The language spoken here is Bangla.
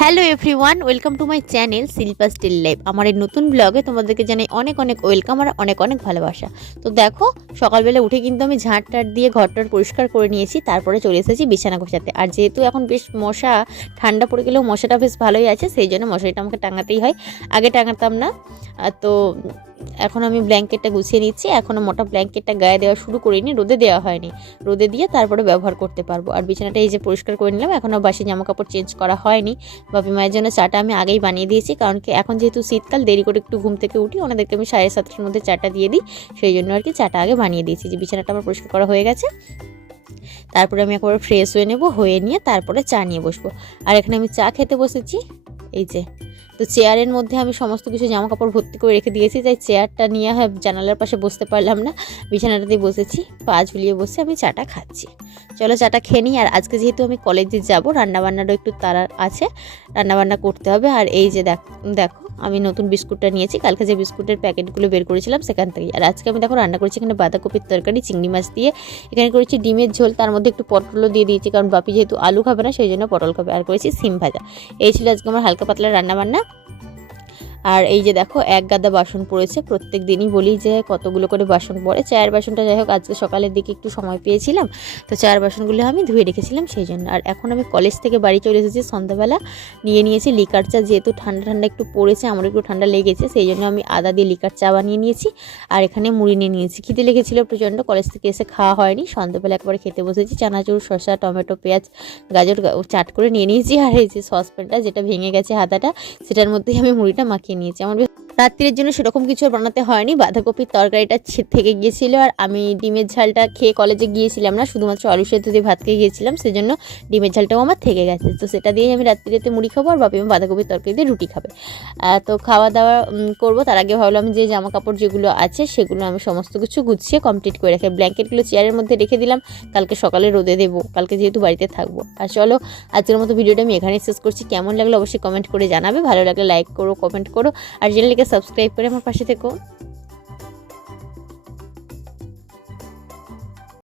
Hello everyone welcome to my channel Shilpa still life আমার এই নতুন ব্লগে তোমাদেরকে জানাই অনেক অনেক ওয়েলকাম আর অনেক অনেক ভালোবাসা। তো দেখো, সকালবেলা উঠে কিন্তু আমি ঝাঁট টাট দিয়ে ঘরটার পরিষ্কার করে নিয়েছি, তারপরে চলে এসেছি বিছানা গোছাতে। আর যেহেতু এখন বেশ মশা, ঠান্ডা পড়ে গেলেও মশাটা বেশ ভালোই আছে, সেই জন্য মশারিটা আমাকে টাঙাতেই হয়। আগে টাঙাতাম না। তো এখন আমি ব্ল্যাঙ্কেটটা গুছিয়ে নিচ্ছি এখনও মোটা ব্ল্যাঙ্কেটটা গায়ে দেওয়া শুরু করিনি, রোদে দেওয়া হয়নি। রোদে দিয়ে তারপরে ব্যবহার করতে পারব। আর বিছানাটা এই যে পরিষ্কার করে নিলাম এখনও বাসি জামা কাপড় চেঞ্জ করা হয়নি। বাপি মায়ের জন্য চাটা আমি আগেই বানিয়ে দিয়েছি, কারণ কি এখন যেহেতু শীতকাল, দেরি করে একটু ঘুম থেকে উঠি, ওনাদেরকে আমি সাড়ে সাতটার মধ্যে চাটা দিয়ে দিই, সেই জন্য আর কি চাটা আগে বানিয়ে দিয়েছি। যে বিছানাটা আমার পরিষ্কার করা হয়ে গেছে, তারপরে আমি একবার ফ্রেশ হয়ে নেব, হয়ে নিয়ে তারপরে চা নিয়ে বসবো। আর এখানে আমি চা খেতে বসেছি, এই যে তো চেয়ারের মধ্যে আমি সমস্ত কিছু জামা কাপড় ভর্তি করে রেখে দিয়েছি, তাই চেয়ারটা নিয়ে জানালার পাশে বসতে পারলাম না। বিছানাটা দিয়ে বসেছি, পা ঝুলিয়ে বসে আমি চাটা খাচ্ছি। চলো চাটা খেয়ে নিই, আর আজকে যেহেতু আমি কলেজে যাব, রান্নাবান্নারও একটু তারা আছে, রান্নাবান্না করতে হবে। আর এই যে দেখো আমি নতুন বিস্কুটটা নিয়েছি। কালকে যে বিস্কুটের প্যাকেটগুলো বের করেছিলাম সেখান থেকে আর আজকে আমি দেখো রান্না করেছি এখানে বাঁধাকপির তরকারি, চিংড়ি মাছ দিয়ে। এখানে করেছি ডিমের ঝোল, তার মধ্যে একটু পটলও দিয়ে দিয়েছি, কারণ বাপি যেহেতু আলু খাবে না, সেই জন্য পটল খাবে। আর করেছি সিম ভাজা। এই ছিল আজকে আমার হালকা পাতলা রান্নাবান্না। আর এই যে দেখো, এক গাদা বাসন পড়েছে। প্রত্যেক দিনই বলি যে কতগুলো করে বাসন পড়ে। চায়ের বাসনটা যাই হোক, আজকে সকালের দিকে একটু সময় পেয়েছিলাম। তো চায়ের বাসনগুলো আমি ধুয়ে রেখেছিলাম সেই জন্য। আর এখন আমি কলেজ থেকে বাড়ি চলে এসেছি, সন্ধ্যাবেলা নিয়ে নিয়েছি লিকার চা। যেহেতু ঠান্ডা ঠান্ডা একটু পড়েছে, আমার একটু ঠান্ডা লেগেছে, সেই জন্য আমি আদা দিয়ে লিকার চা বানিয়ে নিয়েছি। আর এখানে মুড়ি নিয়ে নিয়েছি। খিদে লেগেছিল প্রচণ্ড, কলেজ থেকে এসে খাওয়া হয়নি। সন্ধ্যাবেলা একবার খেতে বসেছি, চানাচুর, শসা, টমেটো, পেঁয়াজ, গাজর চাট করে নিয়ে নিয়েছি। আর এই যে সসপ্যানটা, যেটা ভেঙে গেছে হাতাটা, সেটার মধ্যেই আমি মুড়িটা মাখিয়ে নিয়েছি। আমার রাত্রির জন্য সেরকম কিছু বানাতে হয়নি। বাঁধাকপির তরকারিটা থেকে গিয়েছিল আর আমি ডিমের ঝালটা খেয়ে কলেজে গিয়েছিলাম না, শুধুমাত্র আলু সেদ্ধ দিয়ে ভাত খেয়ে গিয়েছিলাম, সেজন্য ডিমের ঝালটাও আমার থেকে গেছে। তো সেটা দিয়ে আমি রাত্রিতে মুড়ি খাব আর বাপি বাঁধাকপির তরকারি দিয়ে রুটি খাবে। তো খাওয়া দাওয়া করব। তার আগে ভাবলাম যে জামা কাপড় যেগুলো আছে সেগুলো আমি সমস্ত কিছু গুছিয়ে কমপ্লিট করে রাখি। ব্ল্যাঙ্কেটগুলো চেয়ারের মধ্যে রেখে দিলাম। কালকে সকালে রোদে দেবো। কালকে যেহেতু বাড়িতে থাকব। আর চলো, আজকের মতো ভিডিওটা আমি এখানে শেষ করছি। কেমন লাগল অবশ্যই কমেন্ট করে জানাবে। ভালো লাগলে লাইক করো কমেন্ট করো। আর চ্যানেলটিকে সাবস্ক্রাইব করে আমার পাশে থেকো।